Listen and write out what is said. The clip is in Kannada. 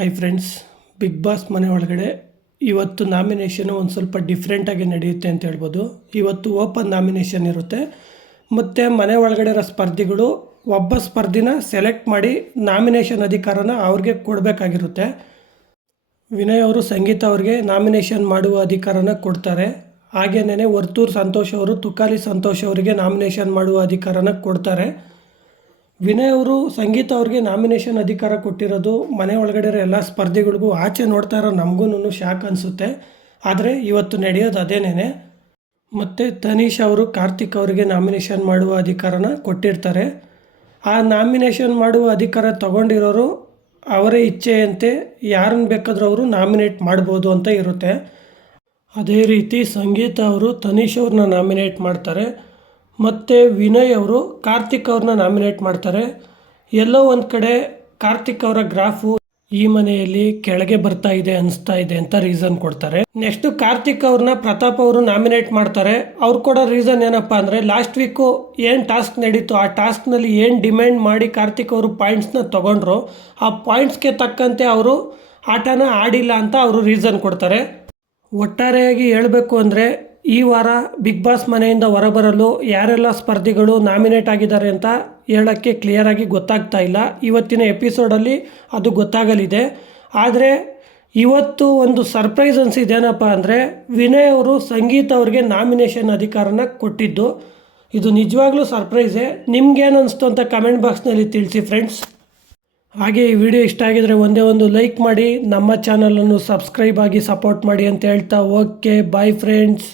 ಹಾಯ್ ಫ್ರೆಂಡ್ಸ್, ಬಿಗ್ ಬಾಸ್ ಮನೆ ಒಳಗಡೆ ಇವತ್ತು ನಾಮಿನೇಷನು ಒಂದು ಸ್ವಲ್ಪ ಡಿಫ್ರೆಂಟಾಗಿ ನಡೆಯುತ್ತೆ ಅಂತ ಹೇಳ್ಬೋದು. ಇವತ್ತು ಓಪನ್ ನಾಮಿನೇಷನ್ ಇರುತ್ತೆ ಮತ್ತು ಮನೆ ಒಳಗಡೆ ಇರೋ ಸ್ಪರ್ಧಿಗಳು ಒಬ್ಬ ಸ್ಪರ್ಧಿನ ಸೆಲೆಕ್ಟ್ ಮಾಡಿ ನಾಮಿನೇಷನ್ ಅಧಿಕಾರನ ಅವ್ರಿಗೆ ಕೊಡಬೇಕಾಗಿರುತ್ತೆ. ವಿನಯ್ ಅವರು ಸಂಗೀತ ಅವ್ರಿಗೆ ನಾಮಿನೇಷನ್ ಮಾಡುವ ಅಧಿಕಾರನ ಕೊಡ್ತಾರೆ. ಹಾಗೇನೇ ವರ್ತೂರ್ ಸಂತೋಷ್ ಅವರು ತುಕಾಲಿ ಸಂತೋಷ್ ಅವರಿಗೆ ನಾಮಿನೇಷನ್ ಮಾಡುವ ಅಧಿಕಾರನ ಕೊಡ್ತಾರೆ. ವಿನಯ್ ಅವರು ಸಂಗೀತ ಅವ್ರಿಗೆ ನಾಮಿನೇಷನ್ ಅಧಿಕಾರ ಕೊಟ್ಟಿರೋದು ಮನೆ ಒಳಗಡೆ ಇರೋ ಎಲ್ಲ ಸ್ಪರ್ಧಿಗಳಿಗೂ ಆಚೆ ನೋಡ್ತಾ ಇರೋ ನಮಗೂ ಶಾಕ್ ಅನಿಸುತ್ತೆ. ಆದರೆ ಇವತ್ತು ನಡೆಯೋದು ಅದೇನೇ. ಮತ್ತು ತನೀಶ್ ಅವರು ಕಾರ್ತಿಕ್ ಅವರಿಗೆ ನಾಮಿನೇಷನ್ ಮಾಡುವ ಅಧಿಕಾರನ ಕೊಟ್ಟಿರ್ತಾರೆ. ಆ ನಾಮಿನೇಷನ್ ಮಾಡುವ ಅಧಿಕಾರ ತಗೊಂಡಿರೋರು ಅವರೇ ಇಚ್ಛೆಯಂತೆ ಯಾರನ್ನು ಬೇಕಾದರೂ ಅವರು ನಾಮಿನೇಟ್ ಮಾಡ್ಬೋದು ಅಂತ ಇರುತ್ತೆ. ಅದೇ ರೀತಿ ಸಂಗೀತ ಅವರು ತನೀಶ್ ಅವ್ರನ್ನ ನಾಮಿನೇಟ್ ಮಾಡ್ತಾರೆ ಮತ್ತು ವಿನಯ್ ಅವರು ಕಾರ್ತಿಕ್ ಅವ್ರನ್ನ ನಾಮಿನೇಟ್ ಮಾಡ್ತಾರೆ. ಎಲ್ಲೋ ಒಂದು ಕಡೆ ಕಾರ್ತಿಕ್ ಅವರ ಗ್ರಾಫು ಈ ಮನೆಯಲ್ಲಿ ಕೆಳಗೆ ಬರ್ತಾ ಇದೆ ಅನಿಸ್ತಾ ಇದೆ ಅಂತ ರೀಸನ್ ಕೊಡ್ತಾರೆ. ನೆಕ್ಸ್ಟು ಕಾರ್ತಿಕ್ ಅವ್ರನ್ನ ಪ್ರತಾಪ್ ಅವರು ನಾಮಿನೇಟ್ ಮಾಡ್ತಾರೆ. ಅವ್ರು ಕೊಡೋ ರೀಸನ್ ಏನಪ್ಪ ಅಂದರೆ ಲಾಸ್ಟ್ ವೀಕು ಏನು ಟಾಸ್ಕ್ ನಡೀತು ಆ ಟಾಸ್ಕ್ನಲ್ಲಿ ಏನು ಡಿಮ್ಯಾಂಡ್ ಮಾಡಿ ಕಾರ್ತಿಕ್ ಅವರು ಪಾಯಿಂಟ್ಸ್ನ ತೊಗೊಂಡ್ರು ಆ ಪಾಯಿಂಟ್ಸ್ಗೆ ತಕ್ಕಂತೆ ಅವರು ಆಟನ ಆಡಿಲ್ಲ ಅಂತ ಅವರು ರೀಸನ್ ಕೊಡ್ತಾರೆ. ಒಟ್ಟಾರೆಯಾಗಿ ಹೇಳಬೇಕು ಅಂದರೆ ಈ ವಾರ ಬಿಗ್ ಬಾಸ್ ಮನೆಯಿಂದ ಹೊರಬರಲು ಯಾರೆಲ್ಲ ಸ್ಪರ್ಧಿಗಳು ನಾಮಿನೇಟ್ ಆಗಿದ್ದಾರೆ ಅಂತ ಹೇಳೋಕ್ಕೆ ಕ್ಲಿಯರಾಗಿ ಗೊತ್ತಾಗ್ತಾ ಇಲ್ಲ. ಇವತ್ತಿನ ಎಪಿಸೋಡಲ್ಲಿ ಅದು ಗೊತ್ತಾಗಲಿದೆ. ಆದರೆ ಇವತ್ತು ಒಂದು ಸರ್ಪ್ರೈಸ್ ಅನಿಸಿದ್ದೇನಪ್ಪ ಅಂದರೆ ವಿನಯ್ ಅವರು ಸಂಗೀತ ಅವ್ರಿಗೆ ನಾಮಿನೇಷನ್ ಅಧಿಕಾರನ ಕೊಟ್ಟಿದ್ದು. ಇದು ನಿಜವಾಗ್ಲೂ ಸರ್ಪ್ರೈಸೇ. ನಿಮ್ಗೇನು ಅನಿಸ್ತು ಅಂತ ಕಮೆಂಟ್ ಬಾಕ್ಸ್ನಲ್ಲಿ ತಿಳಿಸಿ ಫ್ರೆಂಡ್ಸ್. ಹಾಗೆ ಈ ವಿಡಿಯೋ ಇಷ್ಟ ಆಗಿದರೆ ಒಂದೇ ಒಂದು ಲೈಕ್ ಮಾಡಿ, ನಮ್ಮ ಚಾನಲನ್ನು ಸಬ್ಸ್ಕ್ರೈಬ್ ಆಗಿ ಸಪೋರ್ಟ್ ಮಾಡಿ ಅಂತ ಹೇಳ್ತಾ ಓಕೆ ಬಾಯ್ ಫ್ರೆಂಡ್ಸ್.